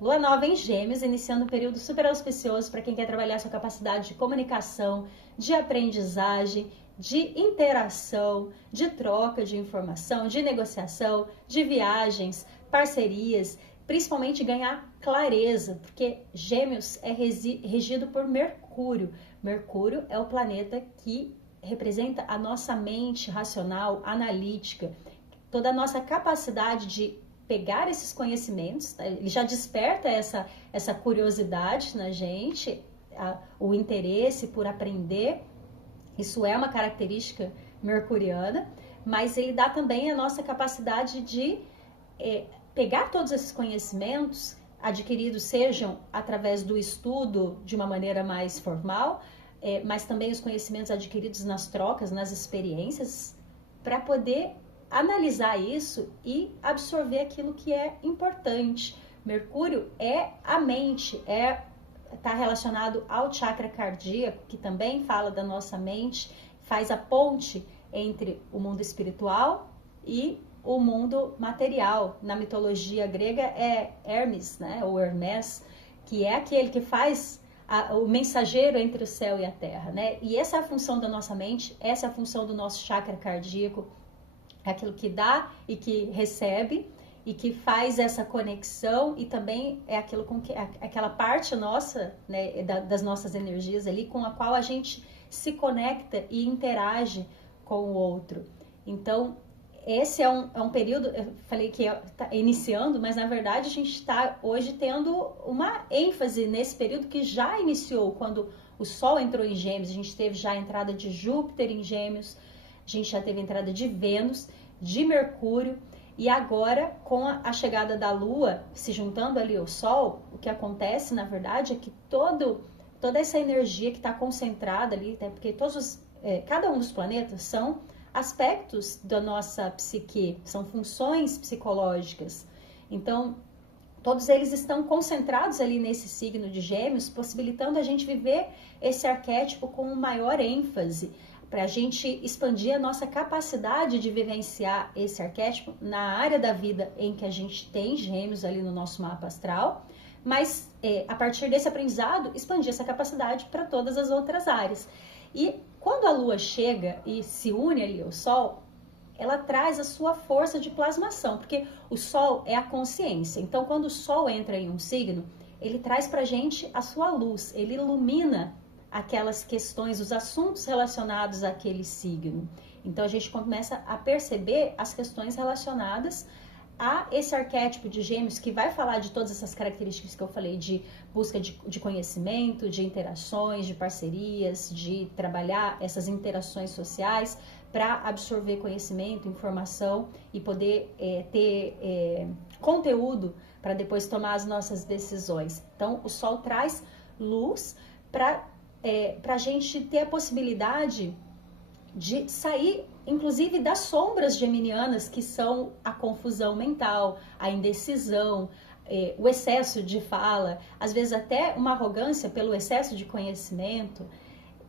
Lua nova em Gêmeos, iniciando um período super auspicioso para quem quer trabalhar sua capacidade de comunicação, de aprendizagem, de interação, de troca de informação, de negociação, de viagens, parcerias, principalmente ganhar clareza, porque Gêmeos é regido por Mercúrio. Mercúrio é o planeta que representa a nossa mente racional, analítica, toda a nossa capacidade de pegar esses conhecimentos, ele já desperta essa curiosidade na gente, o interesse por aprender, isso é uma característica mercuriana, mas ele dá também a nossa capacidade de pegar todos esses conhecimentos adquiridos, sejam através do estudo de uma maneira mais formal, mas também os conhecimentos adquiridos nas trocas, nas experiências, para poder analisar isso e absorver aquilo que é importante. Mercúrio é a mente, está relacionado ao chakra cardíaco, que também fala da nossa mente, faz a ponte entre o mundo espiritual e o mundo material. Na mitologia grega é Hermes, né, ou Hermes, que é aquele que faz o mensageiro entre o céu e a terra, né? E essa é a função da nossa mente, essa é a função do nosso chakra cardíaco, é aquilo que dá e que recebe e que faz essa conexão, e também é aquilo com que aquela parte nossa, né, das nossas energias ali, com a qual a gente se conecta e interage com o outro. Então esse é um período, eu falei que está iniciando, mas na verdade a gente está hoje tendo uma ênfase nesse período que já iniciou, quando o Sol entrou em Gêmeos. A gente teve já a entrada de Júpiter em Gêmeos, a gente já teve a entrada de Vênus, de Mercúrio, e agora com a chegada da Lua, se juntando ali ao Sol, o que acontece na verdade é que toda essa energia que está concentrada ali, né, porque cada um dos planetas são aspectos da nossa psique, são funções psicológicas. Então, todos eles estão concentrados ali nesse signo de Gêmeos, possibilitando a gente viver esse arquétipo com maior ênfase, para a gente expandir a nossa capacidade de vivenciar esse arquétipo na área da vida em que a gente tem Gêmeos ali no nosso mapa astral, mas a partir desse aprendizado, expandir essa capacidade para todas as outras áreas. E quando a Lua chega e se une ali ao Sol, ela traz a sua força de plasmação, porque o Sol é a consciência. Então, quando o Sol entra em um signo, ele traz para a gente a sua luz, ele ilumina aquelas questões, os assuntos relacionados àquele signo. Então, a gente começa a perceber as questões relacionadas a esse arquétipo de Gêmeos, que vai falar de todas essas características que eu falei, de busca de conhecimento, de interações, de parcerias, de trabalhar essas interações sociais para absorver conhecimento, informação e poder ter conteúdo para depois tomar as nossas decisões. Então, o Sol traz luz para a gente ter a possibilidade de sair, inclusive, das sombras geminianas, que são a confusão mental, a indecisão, o excesso de fala, às vezes até uma arrogância pelo excesso de conhecimento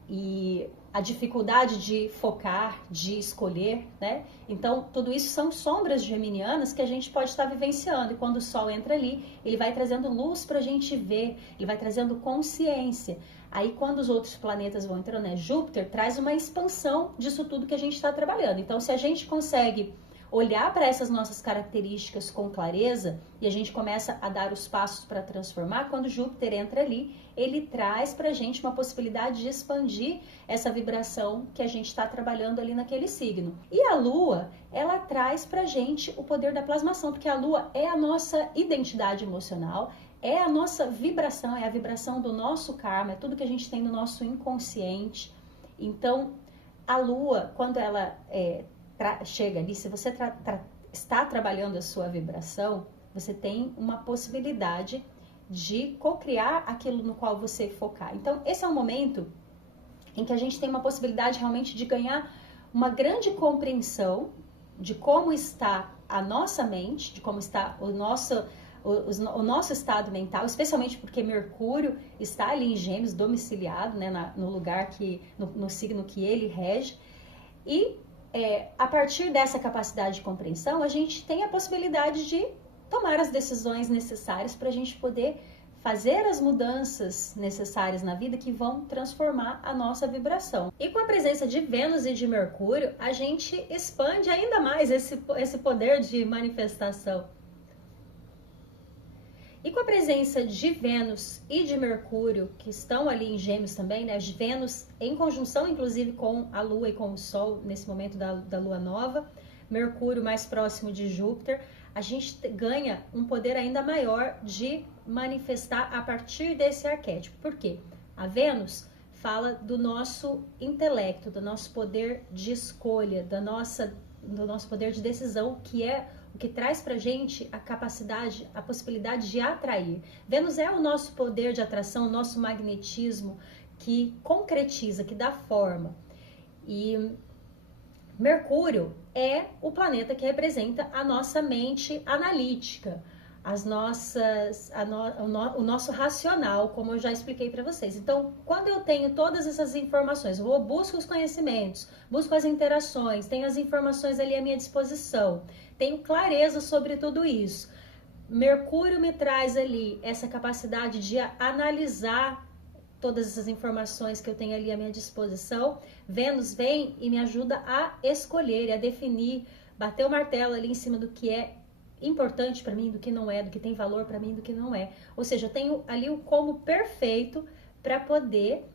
e a dificuldade de focar, de escolher, né? Então, tudo isso são sombras geminianas que a gente pode estar vivenciando, e quando o Sol entra ali, ele vai trazendo luz para a gente ver, ele vai trazendo consciência. Aí, quando os outros planetas vão entrando, né? Júpiter traz uma expansão disso tudo que a gente está trabalhando. Então, se a gente consegue olhar para essas nossas características com clareza e a gente começa a dar os passos para transformar, quando Júpiter entra ali, ele traz para a gente uma possibilidade de expandir essa vibração que a gente está trabalhando ali naquele signo. E a Lua, ela traz para a gente o poder da plasmação, porque a Lua é a nossa identidade emocional, é a nossa vibração, é a vibração do nosso karma, é tudo que a gente tem no nosso inconsciente. Então, a Lua, quando ela chega ali, se você está trabalhando a sua vibração, você tem uma possibilidade de co-criar aquilo no qual você focar. Então, esse é um momento em que a gente tem uma possibilidade realmente de ganhar uma grande compreensão de como está a nossa mente, de como está o nosso estado mental, especialmente porque Mercúrio está ali em Gêmeos, domiciliado, né, no lugar no signo que ele rege. E a partir dessa capacidade de compreensão, a gente tem a possibilidade de tomar as decisões necessárias para a gente poder fazer as mudanças necessárias na vida que vão transformar a nossa vibração. E com a presença de Vênus e de Mercúrio, a gente expande ainda mais esse poder de manifestação. E com a presença de Vênus e de Mercúrio, que estão ali em Gêmeos também, né? Vênus em conjunção, inclusive, com a Lua e com o Sol, nesse momento da Lua Nova, Mercúrio mais próximo de Júpiter, a gente ganha um poder ainda maior de manifestar a partir desse arquétipo. Por quê? A Vênus fala do nosso intelecto, do nosso poder de escolha, do nosso poder de decisão, que é o que traz pra gente a capacidade, a possibilidade de atrair. Vênus é o nosso poder de atração, o nosso magnetismo que concretiza, que dá forma. E Mercúrio é o planeta que representa a nossa mente analítica, o nosso racional, como eu já expliquei para vocês. Então, quando eu tenho todas essas informações, eu busco os conhecimentos, busco as interações, tenho as informações ali à minha disposição, tenho clareza sobre tudo isso. Mercúrio me traz ali essa capacidade de analisar todas essas informações que eu tenho ali à minha disposição. Vênus vem e me ajuda a escolher, a definir, bater o martelo ali em cima do que é importante para mim, do que não é, do que tem valor para mim, do que não é. Ou seja, eu tenho ali o como perfeito para poder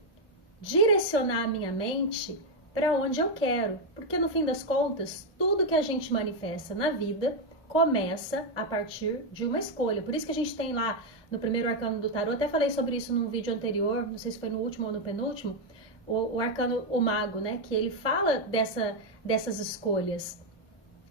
direcionar a minha mente para onde eu quero. Porque no fim das contas, tudo que a gente manifesta na vida começa a partir de uma escolha. Por isso que a gente tem lá no primeiro arcano do tarô, até falei sobre isso num vídeo anterior, não sei se foi no último ou no penúltimo, o arcano, o mago, né? Que ele fala dessas escolhas,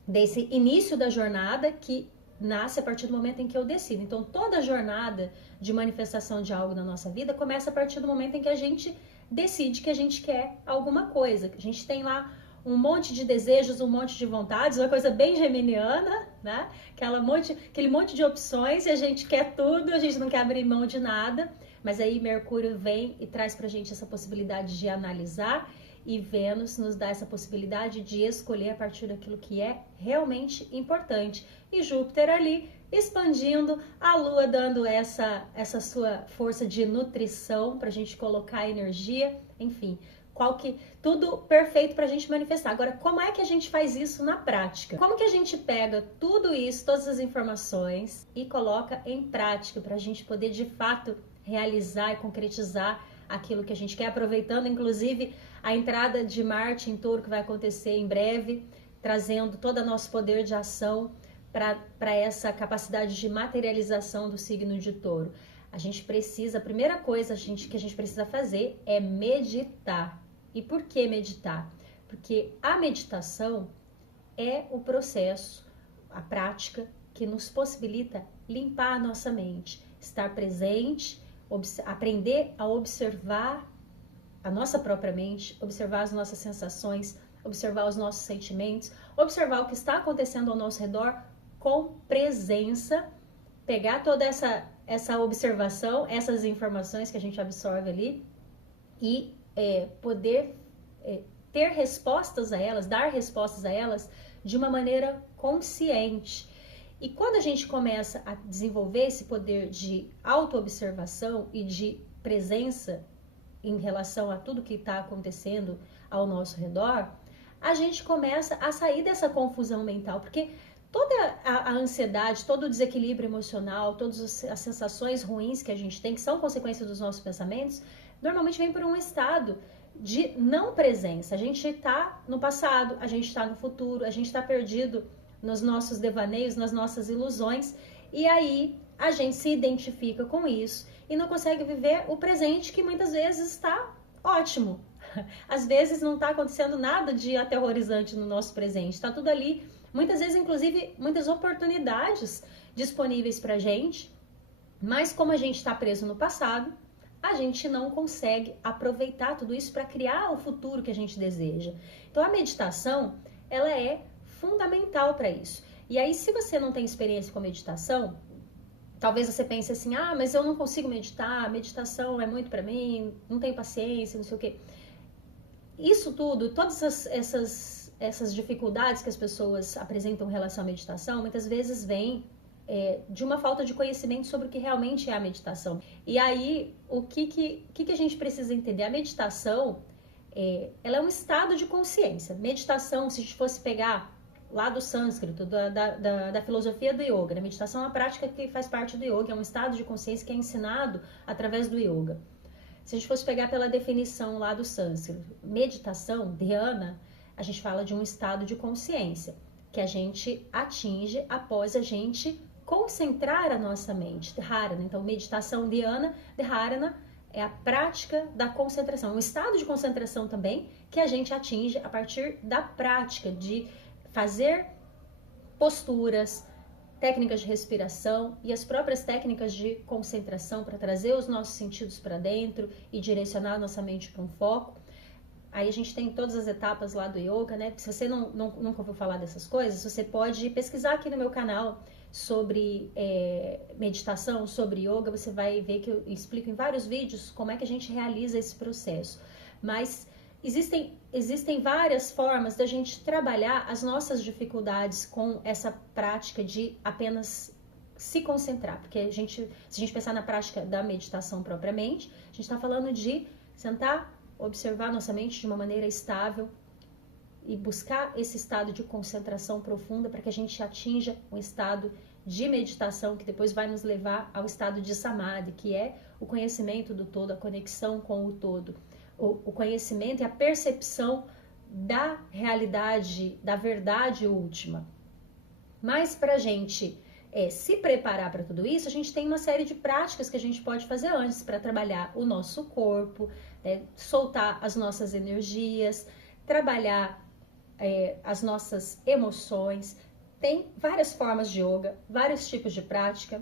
desse início da jornada que nasce a partir do momento em que eu decido. Então, toda a jornada de manifestação de algo na nossa vida começa a partir do momento em que a gente decide que a gente quer alguma coisa. A gente tem lá um monte de desejos, um monte de vontades, uma coisa bem geminiana, né? Aquele monte de opções e a gente quer tudo, a gente não quer abrir mão de nada. Mas aí Mercúrio vem e traz pra gente essa possibilidade de analisar, e Vênus nos dá essa possibilidade de escolher a partir daquilo que é realmente importante. E Júpiter ali expandindo, a Lua dando essa sua força de nutrição pra gente colocar energia, enfim, tudo perfeito pra gente manifestar. Agora, como é que a gente faz isso na prática? Como que a gente pega tudo isso, todas as informações e coloca em prática pra gente poder de fato realizar e concretizar aquilo que a gente quer, aproveitando inclusive a entrada de Marte em Touro, que vai acontecer em breve, trazendo todo o nosso poder de ação para essa capacidade de materialização do signo de Touro. A primeira coisa que a gente precisa fazer é meditar. E por que meditar? Porque a meditação é o processo, a prática que nos possibilita limpar a nossa mente, estar presente, aprender a observar a nossa própria mente, observar as nossas sensações, observar os nossos sentimentos, observar o que está acontecendo ao nosso redor com presença, pegar toda essa observação, essas informações que a gente absorve ali e poder ter respostas a elas, dar respostas a elas de uma maneira consciente. E quando a gente começa a desenvolver esse poder de autoobservação e de presença em relação a tudo que está acontecendo ao nosso redor, a gente começa a sair dessa confusão mental, porque toda a ansiedade, todo o desequilíbrio emocional, todas as sensações ruins que a gente tem, que são consequência dos nossos pensamentos, normalmente vem por um estado de não presença. A gente está no passado, a gente está no futuro, a gente está perdido nos nossos devaneios, nas nossas ilusões, e aí a gente se identifica com isso e não consegue viver o presente, que muitas vezes está ótimo. Às vezes não está acontecendo nada de aterrorizante no nosso presente, está tudo ali, muitas vezes inclusive muitas oportunidades disponíveis para a gente, mas como a gente está preso no passado, a gente não consegue aproveitar tudo isso para criar o futuro que a gente deseja. Então a meditação, ela é fundamental para isso. E aí, se você não tem experiência com meditação, talvez você pense assim, mas eu não consigo meditar, meditação é muito para mim, não tenho paciência, não sei o quê. Isso tudo, todas essas dificuldades que as pessoas apresentam em relação à meditação, muitas vezes vêm de uma falta de conhecimento sobre o que realmente é a meditação. E aí, o que a gente precisa entender? A meditação, ela é um estado de consciência. Meditação, se a gente fosse pegar lá do sânscrito, da filosofia do yoga, né? Meditação é uma prática que faz parte do yoga, é um estado de consciência que é ensinado através do yoga. Se a gente fosse pegar pela definição lá do sânscrito, meditação, dhyana, a gente fala de um estado de consciência que a gente atinge após a gente concentrar a nossa mente, dharana. Então, meditação, dhyana, dharana é a prática da concentração, um estado de concentração também que a gente atinge a partir da prática de fazer posturas, técnicas de respiração e as próprias técnicas de concentração para trazer os nossos sentidos para dentro e direcionar a nossa mente para um foco. Aí a gente tem todas as etapas lá do yoga, né? Se você nunca ouviu falar dessas coisas, você pode pesquisar aqui no meu canal sobre meditação, sobre yoga. Você vai ver que eu explico em vários vídeos como é que a gente realiza esse processo. Mas existem várias formas da gente trabalhar as nossas dificuldades com essa prática de apenas se concentrar. Porque se a gente pensar na prática da meditação propriamente, a gente está falando de sentar, observar nossa mente de uma maneira estável e buscar esse estado de concentração profunda para que a gente atinja um estado de meditação que depois vai nos levar ao estado de samadhi, que é o conhecimento do todo, a conexão com o todo. O conhecimento e a percepção da realidade, da verdade última. Mas para a gente se preparar para tudo isso, a gente tem uma série de práticas que a gente pode fazer antes para trabalhar o nosso corpo, soltar as nossas energias, trabalhar as nossas emoções. Tem várias formas de yoga, vários tipos de prática.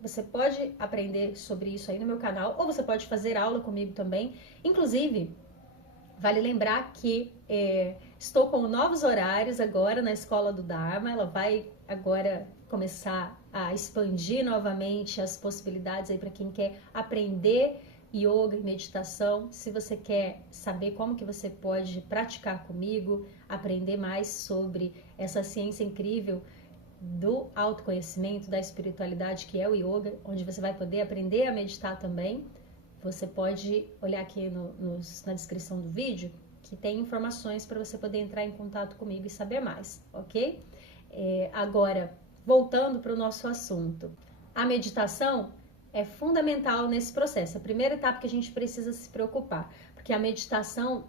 Você pode aprender sobre isso aí no meu canal, ou você pode fazer aula comigo também. Inclusive, vale lembrar que estou com novos horários agora na Escola do Dharma. Ela vai agora começar a expandir novamente as possibilidades aí para quem quer aprender yoga e meditação. Se você quer saber como que você pode praticar comigo, aprender mais sobre essa ciência incrível do autoconhecimento, da espiritualidade que é o yoga, onde você vai poder aprender a meditar também, você pode olhar aqui na descrição do vídeo que tem informações para você poder entrar em contato comigo e saber mais, ok? Agora, voltando para o nosso assunto, a meditação é fundamental nesse processo. A primeira etapa que a gente precisa se preocupar, porque a meditação,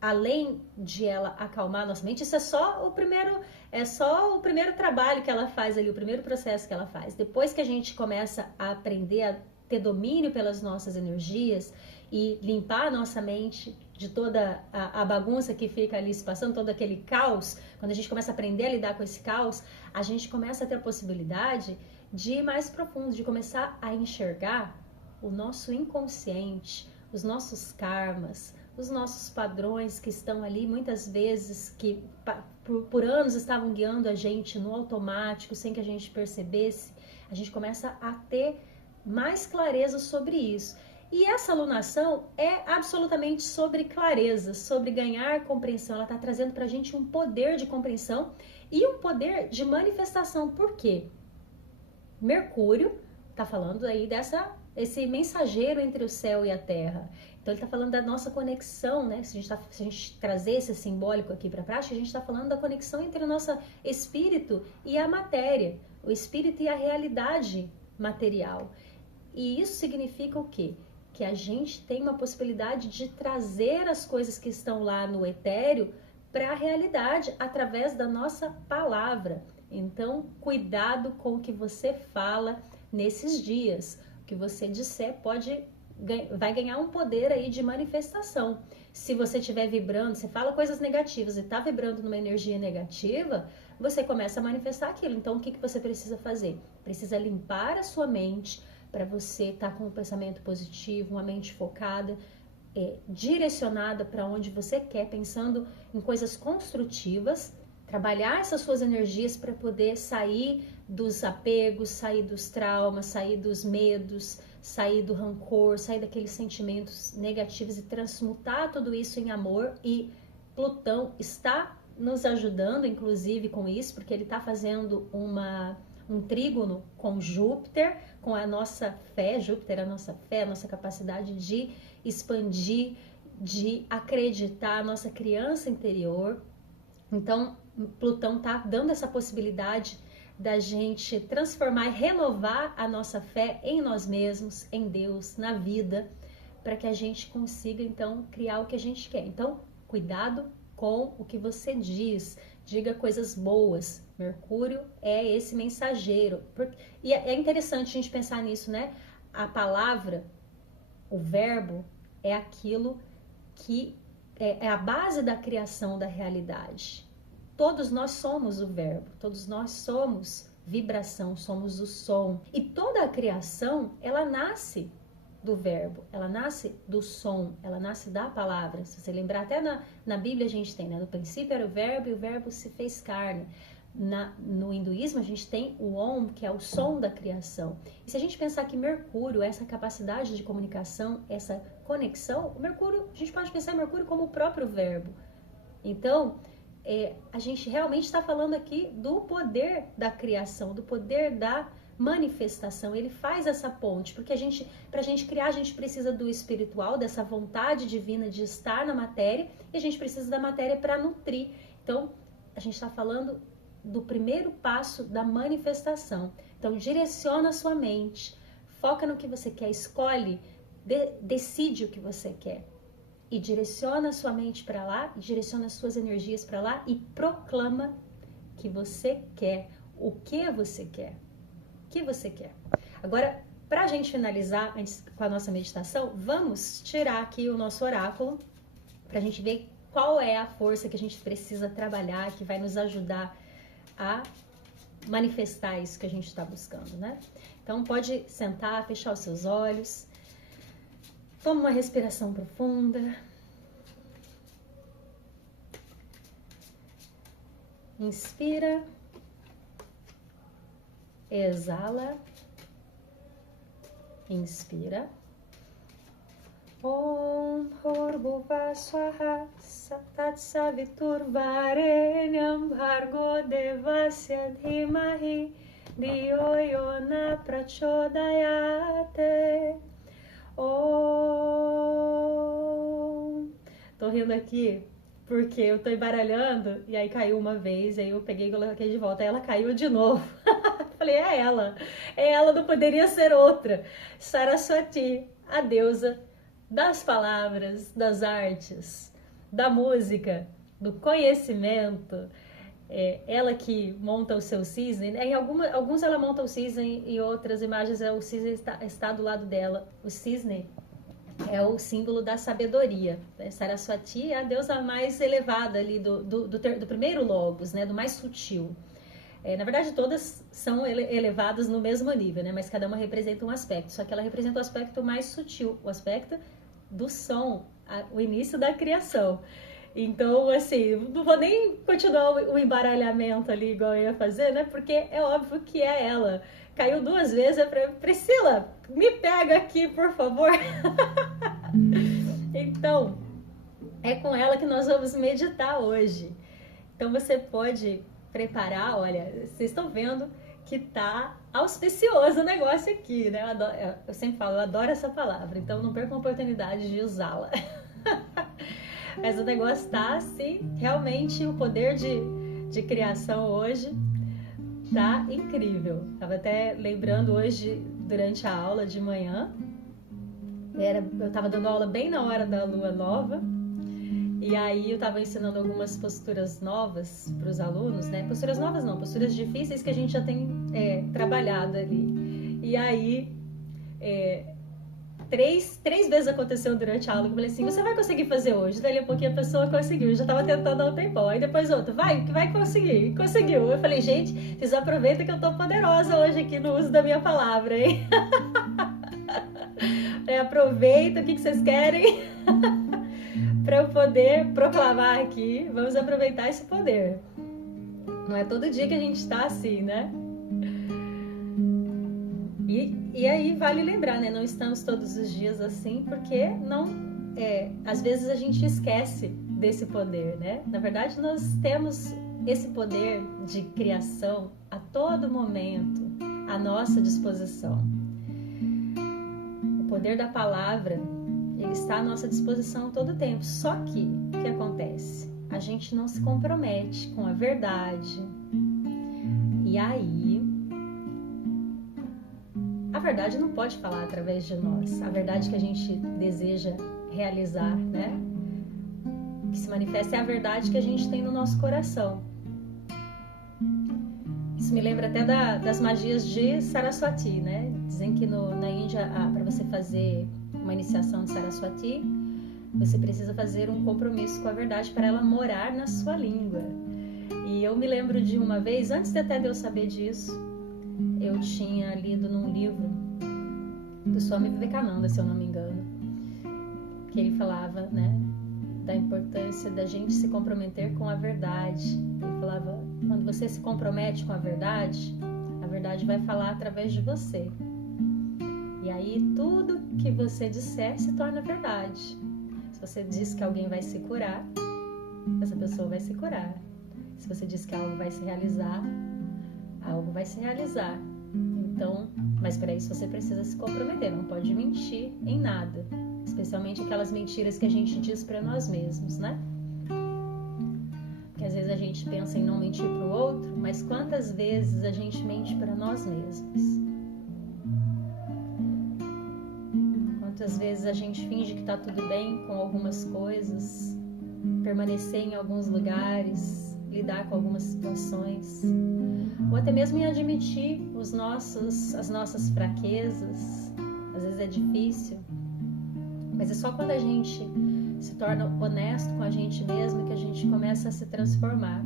além de ela acalmar a nossa mente, isso é só o primeiro trabalho que ela faz ali, o primeiro processo que ela faz. Depois que a gente começa a aprender a ter domínio pelas nossas energias e limpar a nossa mente de toda a bagunça que fica ali se passando, todo aquele caos, quando a gente começa a aprender a lidar com esse caos, a gente começa a ter a possibilidade de ir mais profundo, de começar a enxergar o nosso inconsciente, os nossos karmas, os nossos padrões que estão ali muitas vezes, que por anos estavam guiando a gente no automático, sem que a gente percebesse. A gente começa a ter mais clareza sobre isso. E essa alunação é absolutamente sobre clareza, sobre ganhar compreensão. Ela está trazendo para a gente um poder de compreensão e um poder de manifestação. Por quê? Mercúrio está falando aí esse mensageiro entre o céu e a terra. Então ele está falando da nossa conexão, né? Se a gente trazer esse simbólico aqui para a prática, a gente está falando da conexão entre o nosso espírito e a matéria, o espírito e a realidade material. E isso significa o quê? Que a gente tem uma possibilidade de trazer as coisas que estão lá no etéreo para a realidade através da nossa palavra. Então, cuidado com o que você fala nesses dias. O que você disser vai ganhar um poder aí de manifestação. Se você estiver vibrando, você fala coisas negativas e está vibrando numa energia negativa, você começa a manifestar aquilo. Então, o que você precisa fazer? Precisa limpar a sua mente para você estar com um pensamento positivo, uma mente focada, direcionada para onde você quer, pensando em coisas construtivas, trabalhar essas suas energias para poder sair dos apegos, sair dos traumas, sair dos medos, sair do rancor, sair daqueles sentimentos negativos e transmutar tudo isso em amor. E Plutão está nos ajudando, inclusive, com isso, porque ele está fazendo uma um trígono com Júpiter, com a nossa fé, Júpiter é a nossa fé, a nossa capacidade de expandir, de acreditar, a nossa criança interior. Então, Plutão está dando essa possibilidade da gente transformar e renovar a nossa fé em nós mesmos, em Deus, na vida, para que a gente consiga, então, criar o que a gente quer. Então, cuidado com o que você diz, diga coisas boas. Mercúrio é esse mensageiro. E é interessante a gente pensar nisso, né? A palavra, o verbo, é aquilo que é a base da criação da realidade. Todos nós somos o verbo, todos nós somos vibração, somos o som. E toda a criação, ela nasce do verbo, ela nasce do som, ela nasce da palavra. Se você lembrar, até na Bíblia a gente tem, né? No princípio era o verbo e o verbo se fez carne. No hinduísmo a gente tem o Om, que é o som da criação. E se a gente pensar que Mercúrio, essa capacidade de comunicação, essa conexão, o Mercúrio, a gente pode pensar em Mercúrio como o próprio verbo. Então, a gente realmente está falando aqui do poder da criação, do poder da manifestação. Ele faz essa ponte, porque para a gente criar, a gente precisa do espiritual, dessa vontade divina de estar na matéria, e a gente precisa da matéria para nutrir. Então, a gente está falando do primeiro passo da manifestação. Então, direciona a sua mente, foca no que você quer, escolhe, decide o que você quer. E direciona a sua mente para lá, direciona as suas energias para lá e proclama que você quer, o que você quer. O que você quer. Agora, para a gente finalizar com a nossa meditação, vamos tirar aqui o nosso oráculo para a gente ver qual é a força que a gente precisa trabalhar, que vai nos ajudar a manifestar isso que a gente está buscando, né? Então, pode sentar, fechar os seus olhos. Toma uma respiração profunda. Inspira. Exala. Inspira. Om Bhurbhuva Swaha Tat Savitur Varenyam Bhargo Devasya Dhimahi Dhiyo Yona Prachodayate. Tô rindo aqui porque eu tô embaralhando e aí caiu uma vez, aí eu peguei e coloquei de volta, aí ela caiu de novo. Falei, é ela, não poderia ser outra. Saraswati, a deusa das palavras, das artes, da música, do conhecimento. Ela que monta o seu cisne, em alguns ela monta o cisne e outras imagens o cisne está do lado dela. O cisne é o símbolo da sabedoria. Saraswati é a deusa mais elevada ali do primeiro logos, né, do mais sutil. Na verdade, todas são elevadas no mesmo nível, né, mas cada uma representa um aspecto. Só que ela representa o aspecto mais sutil, o aspecto do som, o início da criação. Então, assim, não vou nem continuar o embaralhamento ali igual eu ia fazer, né? Porque é óbvio que é ela. Caiu 2 vezes, eu falei, Priscila, me pega aqui, por favor. Então, é com ela que nós vamos meditar hoje. Então, você pode preparar, olha, vocês estão vendo que tá auspicioso o negócio aqui, né? Eu sempre falo, eu adoro essa palavra, então não perca a oportunidade de usá-la. Mas o negócio tá assim, realmente o poder de criação hoje tá incrível. Tava até lembrando hoje, durante a aula de manhã, eu tava dando aula bem na hora da lua nova, e aí eu tava ensinando algumas posturas novas para os alunos, né? Posturas novas não, posturas difíceis que a gente já tem trabalhado ali. E aí, três vezes aconteceu durante a aula que eu falei assim, você vai conseguir fazer hoje? Daí a pouquinho a pessoa conseguiu, eu já tava tentando há um tempão. Aí depois outra, vai conseguir. Conseguiu. Eu falei, gente, vocês aproveitam que eu tô poderosa hoje aqui no uso da minha palavra, hein? Aproveita o que vocês querem para eu poder proclamar aqui. Vamos aproveitar esse poder. Não é todo dia que a gente tá assim, né? E aí vale lembrar, né? Não estamos todos os dias assim, porque às vezes a gente esquece desse poder, né? Na verdade, nós temos esse poder de criação a todo momento. à nossa disposição. O poder da palavra, ele está à nossa disposição todo o tempo. Só que, o que acontece? A gente não se compromete com a verdade. E aí, a verdade não pode falar através de nós. A verdade que a gente deseja realizar, né? Que se manifesta é a verdade que a gente tem no nosso coração. Isso me lembra até das magias de Saraswati, né? Dizem que na Índia, para você fazer uma iniciação de Saraswati, você precisa fazer um compromisso com a verdade para ela morar na sua língua. E eu me lembro de uma vez, antes até de eu saber disso, eu tinha lido num livro do Swami Vivekananda, se eu não me engano, que ele falava, né, da importância da gente se comprometer com a verdade. Ele falava, quando você se compromete com a verdade vai falar através de você. E aí tudo que você disser se torna verdade. Se você diz que alguém vai se curar, essa pessoa vai se curar. Se você diz que algo vai se realizar, algo vai se realizar. Então, mas para isso você precisa se comprometer, não pode mentir em nada. Especialmente aquelas mentiras que a gente diz para nós mesmos, né? Porque às vezes a gente pensa em não mentir para o outro, mas quantas vezes a gente mente para nós mesmos? Quantas vezes a gente finge que está tudo bem com algumas coisas, permanecer em alguns lugares, lidar com algumas situações, ou até mesmo em admitir as nossas fraquezas. Às vezes é difícil, mas é só quando a gente se torna honesto com a gente mesmo que a gente começa a se transformar.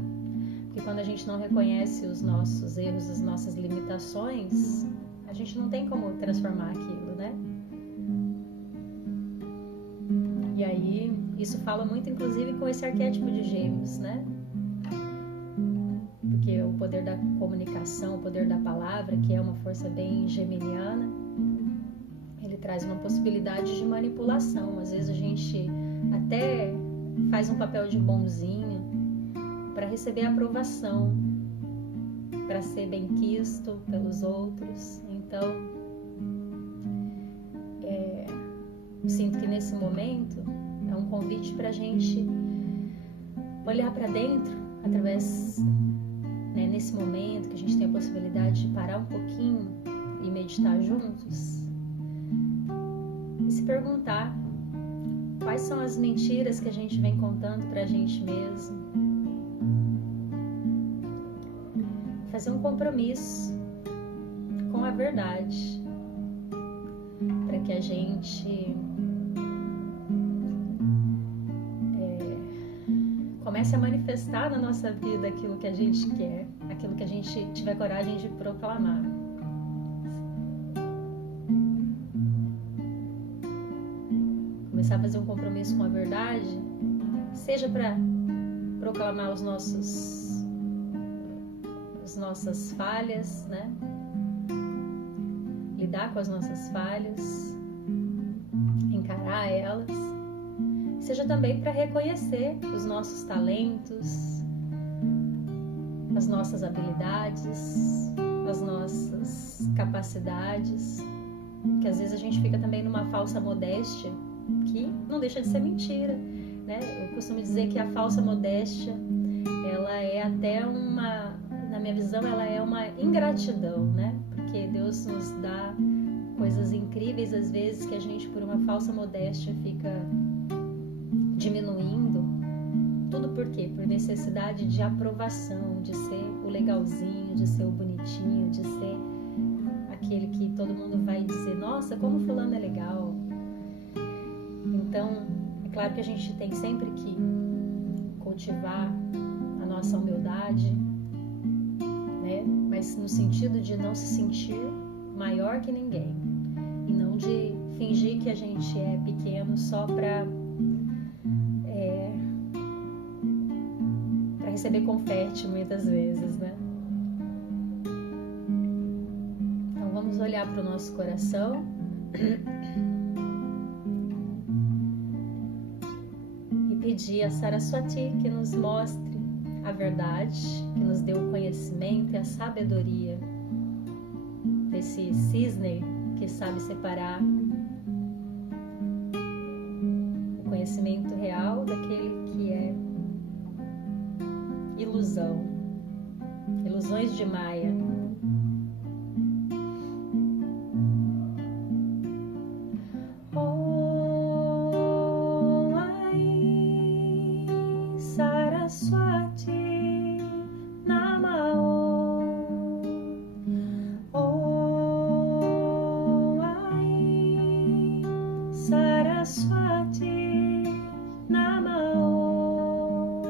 Porque quando a gente não reconhece os nossos erros, as nossas limitações, a gente não tem como transformar aquilo, né? E aí, isso fala muito, inclusive, com esse arquétipo de Gêmeos, né? Porque o poder da comunicação, o poder da palavra, que é uma força bem geminiana, ele traz uma possibilidade de manipulação. Às vezes a gente até faz um papel de bonzinho para receber aprovação, para ser benquisto pelos outros. Então, sinto que nesse momento é um convite para a gente olhar para dentro, através, né, nesse momento que a gente tem a possibilidade de parar um pouquinho e meditar juntos, e se perguntar quais são as mentiras que a gente vem contando para a gente mesmo. Fazer um compromisso com a verdade, para que a gente comece a manifestar na nossa vida aquilo que a gente quer, aquilo que a gente tiver coragem de proclamar. Começar a fazer um compromisso com a verdade, seja para proclamar as nossas falhas, né? Lidar com as nossas falhas, encarar elas, seja também para reconhecer os nossos talentos, as nossas habilidades, as nossas capacidades, que às vezes a gente fica também numa falsa modéstia, que não deixa de ser mentira, né? Eu costumo dizer que a falsa modéstia, ela é até na minha visão, ela é uma ingratidão, né? Porque Deus nos dá coisas incríveis, às vezes, que a gente, por uma falsa modéstia, fica diminuindo. Tudo por quê? Por necessidade de aprovação, de ser o legalzinho, de ser o bonitinho, de ser aquele que todo mundo vai dizer, nossa, como fulano é legal. Então, é claro que a gente tem sempre que cultivar a nossa humildade, né? Mas no sentido de não se sentir maior que ninguém e não de fingir que a gente é pequeno só para receber confete muitas vezes, né? Então vamos olhar para o nosso coração e pedir a Saraswati que nos mostre a verdade, que nos dê o conhecimento e a sabedoria esse cisne que sabe separar o conhecimento real daquele que é ilusão, ilusões de Maia. Saraswati Namao Om Ai Saraswati Namao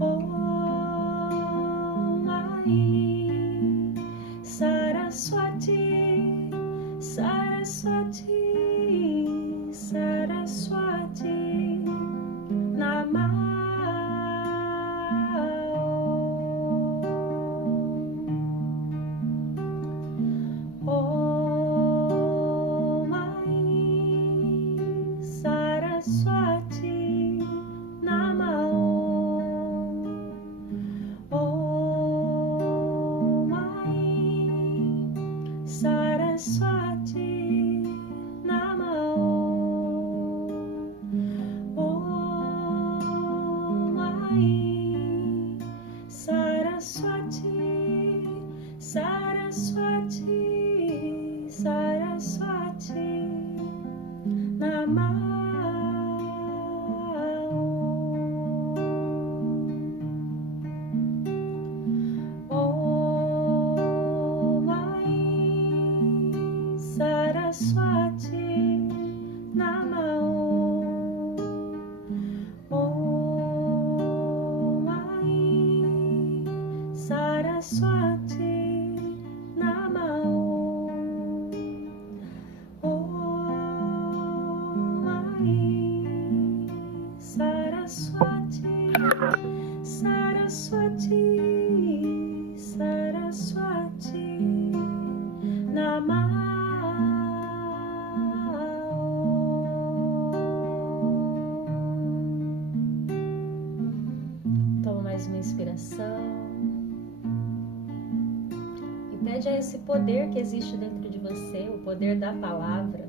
Om Ai Saraswati Saraswati Saraswati Namao Om Ai Saraswati Namao Om Ai Saraswati Namao Om Ai Saraswati Saraswati Saraswati Namao Om Ai Saraswati Namao Om Ai Saraswati Namao Om Ai Saraswati Saraswati Saraswati Namao. Toma mais uma inspiração e pede a esse poder que existe dentro de você, o poder da palavra,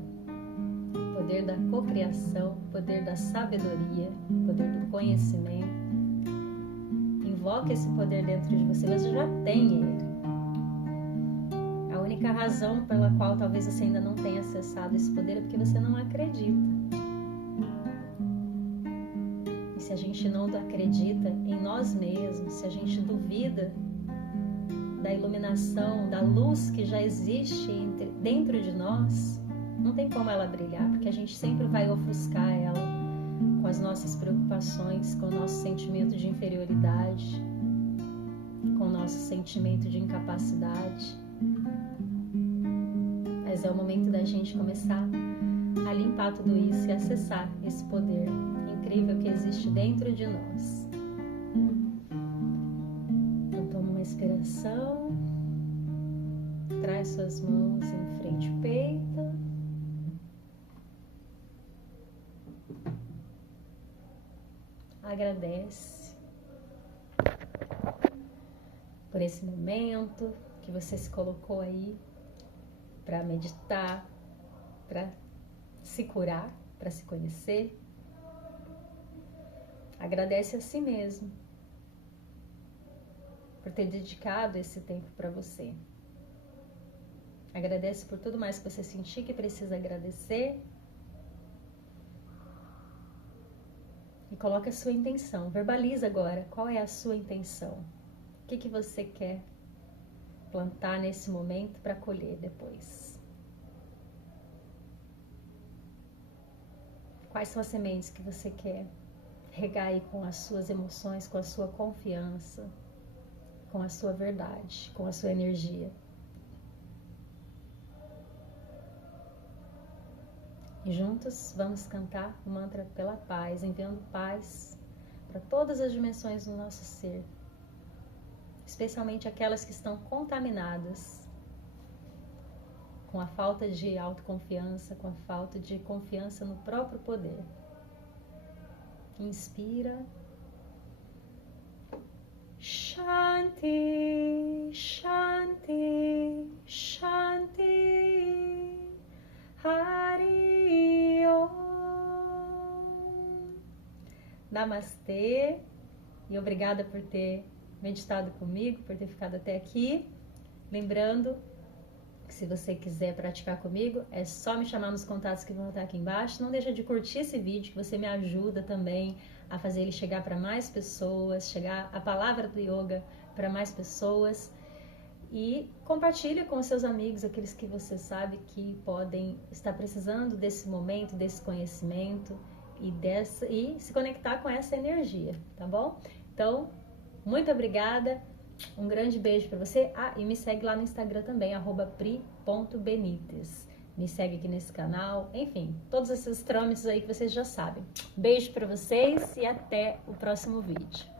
o poder da cocriação, o poder da sabedoria, o poder do conhecimento. Invoca esse poder dentro de você, você já tem ele. A única razão pela qual talvez você ainda não tenha acessado esse poder é porque você não acredita. E se a gente não acredita em nós mesmos, se a gente duvida da iluminação, da luz que já existe dentro de nós, não tem como ela brilhar, porque a gente sempre vai ofuscar ela com as nossas preocupações, com o nosso sentimento de inferioridade, com o nosso sentimento de incapacidade. Mas é o momento da gente começar a limpar tudo isso e acessar esse poder incrível que existe dentro de nós. Então toma uma inspiração, traz suas mãos em frente ao peito. Agradece por esse momento que você se colocou aí para meditar, para se curar, para se conhecer. Agradece a si mesmo por ter dedicado esse tempo para você. Agradece por tudo mais que você sentir que precisa agradecer. E coloca a sua intenção. Verbaliza agora qual é a sua intenção. O que você quer plantar nesse momento para colher depois. Quais são as sementes que você quer regar aí com as suas emoções, com a sua confiança, com a sua verdade, com a sua energia. E juntos vamos cantar o mantra pela paz, enviando paz para todas as dimensões do nosso ser, especialmente aquelas que estão contaminadas com a falta de autoconfiança, com a falta de confiança no próprio poder. Inspira, Shanti, Shanti, Shanti, Hari Om. Namastê e obrigada por ter meditado comigo, por ter ficado até aqui. Lembrando que se você quiser praticar comigo, é só me chamar nos contatos que vão estar aqui embaixo. Não deixa de curtir esse vídeo, que você me ajuda também a fazer ele chegar para mais pessoas, chegar a palavra do yoga para mais pessoas. E compartilha com os seus amigos, aqueles que você sabe que podem estar precisando desse momento, desse conhecimento e se conectar com essa energia, tá bom? Então, muito obrigada, um grande beijo para você. E me segue lá no Instagram também, @pri.benites. Me segue aqui nesse canal, enfim, todos esses trâmites aí que vocês já sabem. Beijo para vocês e até o próximo vídeo.